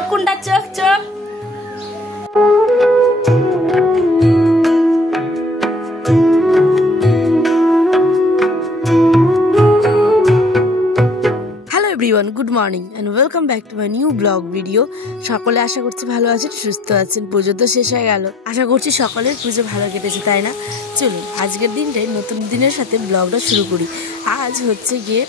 চোখ কোনটা চোখ চোখ everyone good morning and welcome back to my new blog video. সকলে আশা করছি ভালো আছেন, সুস্থ আছেন। পুজো তো শেষ হয়ে গেল, আশা করছি সকলের পুজো ভালো কেটেছে, তাই না? চলুন আজকের দিনটাই নতুন দিনের সাথে ব্লগটা শুরু করি। আজ হচ্ছে গিয়ে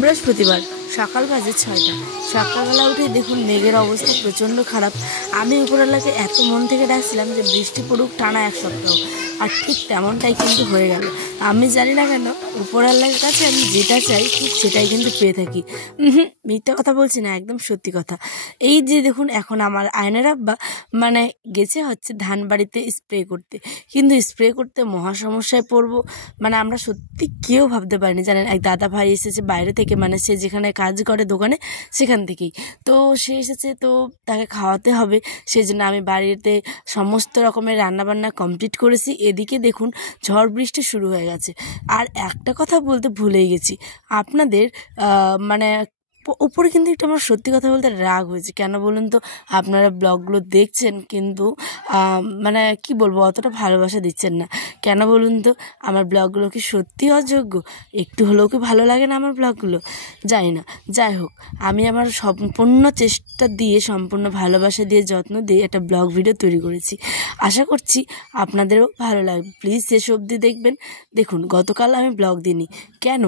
বৃহস্পতিবার, সকাল বাজে 6টা। সকালবেলা উঠে দেখুন মেঘের অবস্থা প্রচণ্ড খারাপ। আমি উপরওয়ালাকে এত মন থেকে ডাকছিলাম যে বৃষ্টি পড়ুক টানা 1 সপ্তাহ, আর ঠিক তেমনটাই কিন্তু হয়ে গেল। আমি জানি না কেন উপরওয়ালার কাছে আমি যেটা চাই ঠিক সেটাই কিন্তু পেয়ে থাকি। মিথ্যা কথা বলছি না, একদম সত্যি কথা। এই যে দেখুন এখন আমার আয়নার আব্বা মানে গেছে হচ্ছে ধান বাড়িতে স্প্রে করতে, কিন্তু স্প্রে করতে মহা সমস্যায় পড়বো। মানে আমরা সত্যি কেউ ভাবতে পারিনি, জানেন। এক দাদা ভাই এসেছে বাইরে থেকে, মানে সে যেখানে কাজ করে দোকানে সেখান থেকেই। তো সে এসেছে, তো তাকে খাওয়াতে হবে, সেই জন্য আমি বাড়িতে সমস্ত রকমের রান্নাবান্না কমপ্লিট করেছি। এদিকে দেখুন ঝড় বৃষ্টি শুরু হয়ে গেছে। আর একটা কথা বলতে ভুলেই গেছি আপনাদের, মানে উপরে কিন্তু একটু আমার সত্যি কথা বলতে রাগ হয়েছে। কেন বলুন তো? আপনারা ব্লগগুলো দেখছেন কিন্তু মানে কি বলবো, অতটা ভালোবাসা দিচ্ছেন না। কেন বলুন তো? আমার ব্লগগুলো কি সত্যি অযোগ্য? একটু হলেও কি ভালো লাগে না আমার ব্লগগুলো? জানি না। যাই হোক, আমি আমার সম্পূর্ণ চেষ্টা দিয়ে, সম্পূর্ণ ভালোবাসা দিয়ে, যত্ন দিয়ে একটা ব্লগ ভিডিও তৈরি করেছি। আশা করছি আপনাদেরও ভালো লাগবে। প্লিজ শেষ অবধি দেখবেন। দেখুন গতকাল আমি ব্লগ দিইনি, কেন?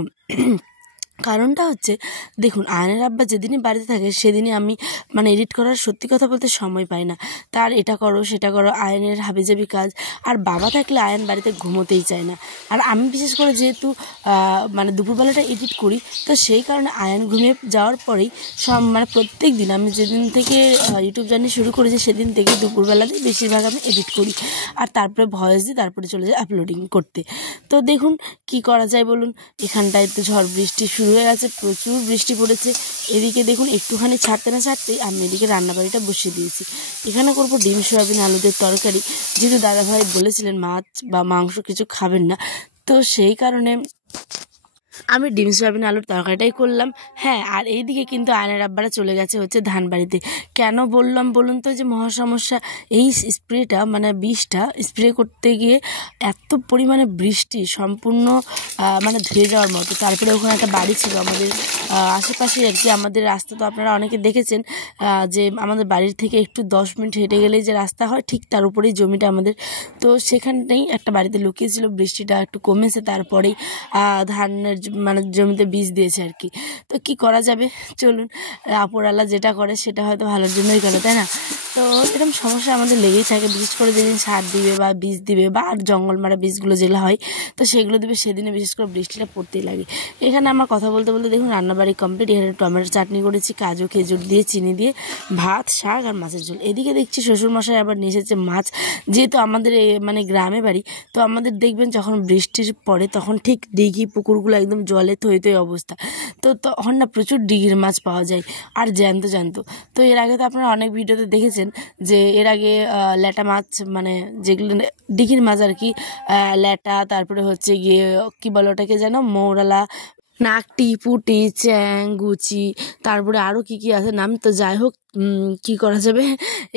কারণটা হচ্ছে দেখুন, আয়নের আব্বা যেদিনই বাড়িতে থাকে সেদিনই আমি মানে এডিট করার সত্যি কথা বলতে সময় পাই না। তার এটা করো সেটা করো, আয়নের হাবিজাবি কাজ। আর বাবা থাকলে আয়ন বাড়িতে ঘুমোতেই চায় না। আর আমি বিশেষ করে যেহেতু মানে দুপুরবেলাটা এডিট করি, তো সেই কারণে আয়ন ঘুমিয়ে যাওয়ার পরেই মানে প্রত্যেক দিন আমি যেদিন থেকে ইউটিউব জার্নি শুরু করেছি সেদিন থেকে দুপুরবেলাতেই বেশিরভাগ আমি এডিট করি, আর তারপরে ভয়েস দিই, তারপরে চলে যাই আপলোডিং করতে। তো দেখুন কি করা যায় বলুন। এখানটায় তো ঝড় বৃষ্টি শুরু হয়ে গেছে, প্রচুর বৃষ্টি পড়েছে। এদিকে দেখুন একটুখানি ছাড়তে না ছাড়তেই আমি এদিকে রান্নাবাড়িটা বসিয়ে দিয়েছি। এখানে করবো ডিম সয়াবিন আলুদের তরকারি, যেহেতু দাদাভাই বলেছিলেন মাছ বা মাংস কিছু খাবেন না, তো সেই কারণে আমি ডিম সয়াবিন আলুর তরকারিটাই করলাম। হ্যাঁ, আর এইদিকে কিন্তু আয়নের আব্বারা চলে গেছে হচ্ছে ধান বাড়িতে। কেন বললাম বলুন তো? যে মহা সমস্যা, এই স্প্রেটা মানে বিষটা স্প্রে করতে গিয়ে এত পরিমাণে বৃষ্টি সম্পূর্ণ মানে ধুয়ে যাওয়ার মতো। তারপরে ওখানে একটা বাড়ি ছিল আমাদের আশেপাশে আর কি। আমাদের রাস্তা তো আপনারা অনেকে দেখেছেন, যে আমাদের বাড়ির থেকে একটু 10 মিনিট হেঁটে গেলেই যে রাস্তা হয়, ঠিক তার উপরেই জমিটা আমাদের। তো সেখানটাই একটা বাড়িতে লুকিয়েছিল। বৃষ্টিটা একটু কমেছে, তারপরেই ধানের মানে জমিতে বীজ দিয়েছে আর কি। তো কি করা যাবে, চলুন। উপরওয়ালা যেটা করে সেটা হয়তো ভালোর জন্যই করে, তাই না? তো এরকম সমস্যা আমাদের লেগেই থাকে, বিশেষ করে যেদিন সার দিবে বা বীজ দিবে বা আর জঙ্গল মারা বীজগুলো যেগুলো হয়, তো সেগুলো দিবে সেদিনে বিশেষ করে বৃষ্টিটা পড়তেই লাগে। এখানে আমার কথা বলতে বলতে দেখুন রান্নাবাড়ি কমপ্লিট। এখানে টমেটো চাটনি করেছি, কাজু খেজুর দিয়ে, চিনি দিয়ে, ভাত, শাক আর মাছের ঝোল। এদিকে দেখছি শ্বশুরমশাই আবার নিয়ে এসেছে মাছ। যেহেতু আমাদের মানে গ্রামে বাড়ি, তো আমাদের দেখবেন যখন বৃষ্টির পরে তখন ঠিক দিঘি পুকুরগুলো একদম জলে থই থই অবস্থা। তো তখন না প্রচুর ডিগির মাছ পাওয়া যায়, আর জ্যান্ত জ্যান্ত। তো এর আগে তো আপনারা অনেক ভিডিওতে দেখেছেন যে এর আগে ল্যাটা মাছ, মানে যেগুলো ডিগির মাছ আর কি, ল্যাটা, তারপরে হচ্ছে গিয়ে কি বলে ওটাকে যেন, মৌরালা, নাকটি, পুটি, চ্যাং, গুচি, তারপরে আরও কি কি আছে নাম। তো যাই হোক, কি করা যাবে,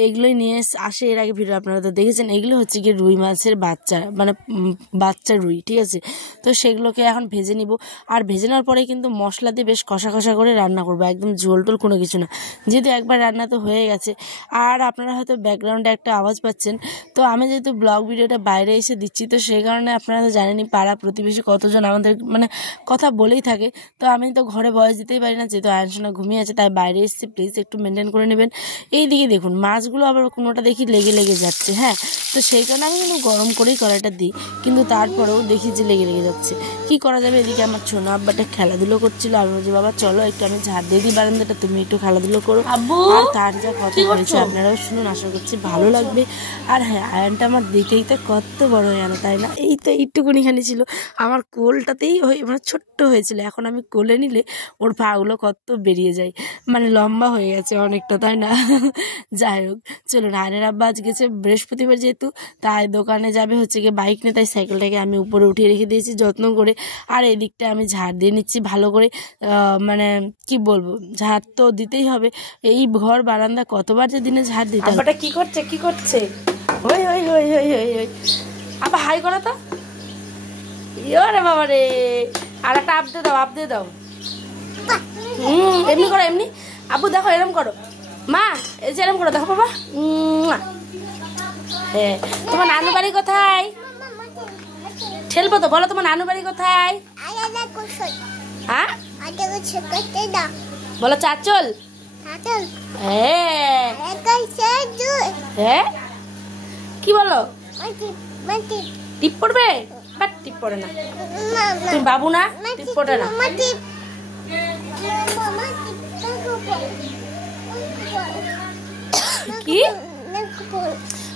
এগুলোই নিয়ে আসে। এর আগে ভিডিও আপনারা তো দেখেছেন। এগুলো হচ্ছে গিয়ে রুই মাছের বাচ্চা, মানে বাচ্চা রুই, ঠিক আছে? তো সেগুলোকে এখন ভেজে নিব। আর ভেজে নেওয়ার পরে কিন্তু মশলা দিয়ে বেশ কষা কষা করে রান্না করবো, একদম ঝোল টোল কোনো কিছু না, যেহেতু একবার রান্না তো হয়ে গেছে। আর আপনারা হয়তো ব্যাকগ্রাউন্ডে একটা আওয়াজ পাচ্ছেন। তো আমি যেহেতু ব্লগ ভিডিওটা বাইরে এসে দিচ্ছি, তো সেই কারণে আপনারা তো জানেনই পাড়া প্রতিবেশী কতজন আমাদের মানে কথা বলেই থাকে। তো আমি তো ঘরে ভয়েস দিতেই পারি না, যেহেতু আয়নসোনা ঘুমিয়ে আছে, তাই বাইরে এসেছি। প্লিজ একটু মেনটেন করে নেবেন। এইদিকে দেখুন মাছগুলো আবার কোনোটা দেখি লেগে লেগে যাচ্ছে। হ্যাঁ, তো সেই কারণে আমি কিন্তু গরম করেই কড়াইটা দিই, কিন্তু তারপরেও দেখি যে লেগে লেগে যাচ্ছে। কি করা যাবে? এদিকে আমার ছোনা আব্বাটা খেলাধুলো করছিল। আমি বলছি বাবা চলো একটু আমি ঝাড় দিয়ে দিই বারান্দাটা, তুমি একটু খেলাধুলো করো। আর তার যা কথা বলেছে আপনারাও শুনুন, আশা করছি ভালো লাগবে। আর হ্যাঁ, আয়নটা আমার দেখেই তো কত বড় হয়ে গেল, তাই না? এই তো এইটুকুনিখানি ছিল, আমার কোলটাতেই মানে ছোট্ট হয়েছিল। এখন আমি কোলে নিলে ওর পাগুলো কত বেরিয়ে যায়, মানে লম্বা হয়ে গেছে অনেকটা তাই না? যাই হোক, চলুন। আয়নের আব্বা আজ গেছে বৃহস্পতিবার যেহেতু, তাই দোকানে যাবে হচ্ছে গিয়ে বাইক নিয়ে, তাই সাইকেলটাকে আমি উপরে উঠিয়ে রেখে দিয়েছি যত্ন করে। আর এই দিকটা আমি ঝাড় দিয়ে নিচ্ছি ভালো করে। মানে কি বলবো, ঝাড় তো দিতেই হবে, এই ঘর বারান্দা কতবার যে দিনে ঝাড় দিতে। আব্বাটা কি করছে? ওই ওই ওই ওই ওই ওই আব্বা হাই করো তো। ইরে বাবা রে, আর একটা আপ দিয়ে দাও। এমনি করো, এমনি। আব্বু দেখো, এরম করো। মা এই যে এরম করো, দেখো বাবা। হ্যাঁ, তোমার নানু বাড়ি কোথায়? ঠেলবো তো, বলো তোমার নানু বাড়ি কোথায়? হ্যাঁ বলো, চাচল। হ্যাঁ হ্যাঁ, কি বলো? টিপ পড়বে? বাট টিপ পড়ে না, তুমি বাবু না, টিপ পড়ে না। কি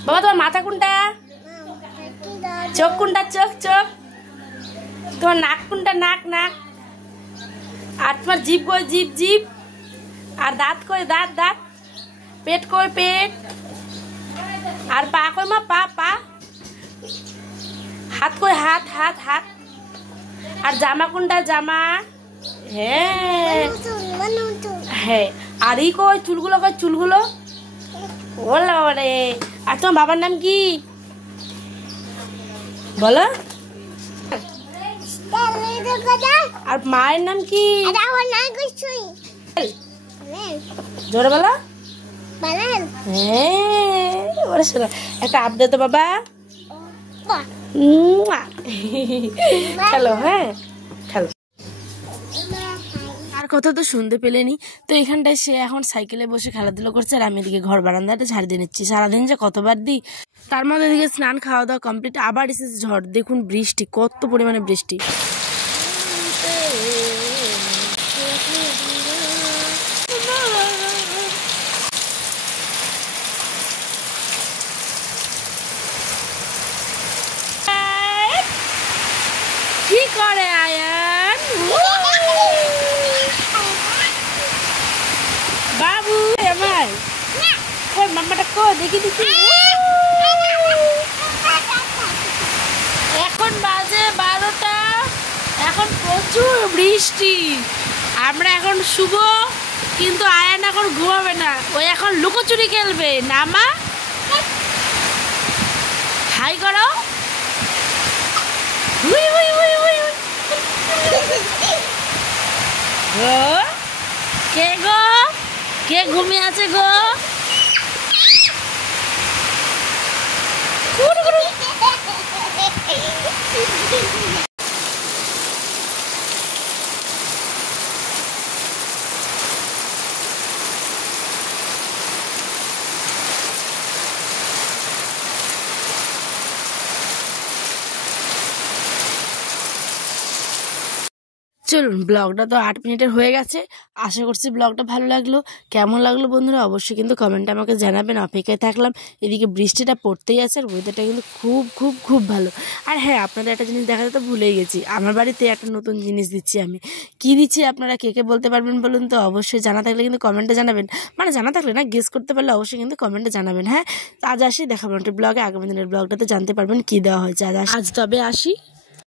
বাবা, তোমার মাথা কোনটা? চোখ কোনটা? চোখ। তোমার নাক কোনটা? নাক। আর তোমার জিভ কই? জিভ। আর দাঁত কই? দাঁত। পেট কই? পেট। আর পা কই মা? পা। হাত কই? হাত। আর জামা কোনটা? জামা। হ্যাঁ। আর ই কই? চুলগুলো কই? চুলগুলো। বললাম বাবা রে। আর তোমার বাবার নাম কি বলো? আর মায়ের নাম কি? জোরে বলো। হ্যাঁ, একটা আপডেট তো বাবা। খেলো, হ্যাঁ খেলো। আর কথা তো শুনতে পেলেনি। তো এখানটায় সে এখন সাইকেলে বসে খেলাধুলো করছে, আর আমি এদিকে ঘর বারান্দাটা ঝাড় দিয়ে নিচ্ছি। সারাদিন যে কতবার দিই। তার মধ্যে এদিকে স্নান খাওয়া দাওয়া কমপ্লিট, আবার এসেছে ঝড়। দেখুন বৃষ্টি, কত পরিমাণে বৃষ্টি। কি করে আয়ান বাবু? আমার কই মাম্মাটা কই? দেখি। এখন বাজে 12টা, এখন প্রচুর বৃষ্টি। আমরা এখন শুভ, কিন্তু আয়ান এখন ঘুমাবে না, ওই এখন লুকোচুরি খেলবে না। মা হাই করো। কে ঘুমিয়ে আছে গো? চলুন, ব্লগটা তো 8 মিনিটের হয়ে গেছে। আশা করছি ব্লগটা ভালো লাগলো। কেমন লাগলো বন্ধুরা অবশ্যই কিন্তু কমেন্টে আমাকে জানাবেন। অপেক্ষায় থাকলাম। এদিকে বৃষ্টিটা পড়তেই আছে, আর ওয়েদারটা কিন্তু খুব ভালো। আর হ্যাঁ, আপনাদের একটা জিনিস দেখাতে তো ভুলেই গেছি। আমার বাড়িতে একটা নতুন জিনিস দিচ্ছি আমি। কি দিচ্ছি আপনারা কে বলতে পারবেন বলুন তো? অবশ্যই জানা থাকলে কিন্তু কমেন্টে জানাবেন। মানে জানা থাকলে না, গেস করতে পারলে অবশ্যই কিন্তু কমেন্টে জানাবেন। হ্যাঁ, আজ আসি, দেখাবো একটা ব্লগে। আগামী দিনের ব্লগটাতে জানতে পারবেন কি দেওয়া হয়েছে। আজ তবে আসি।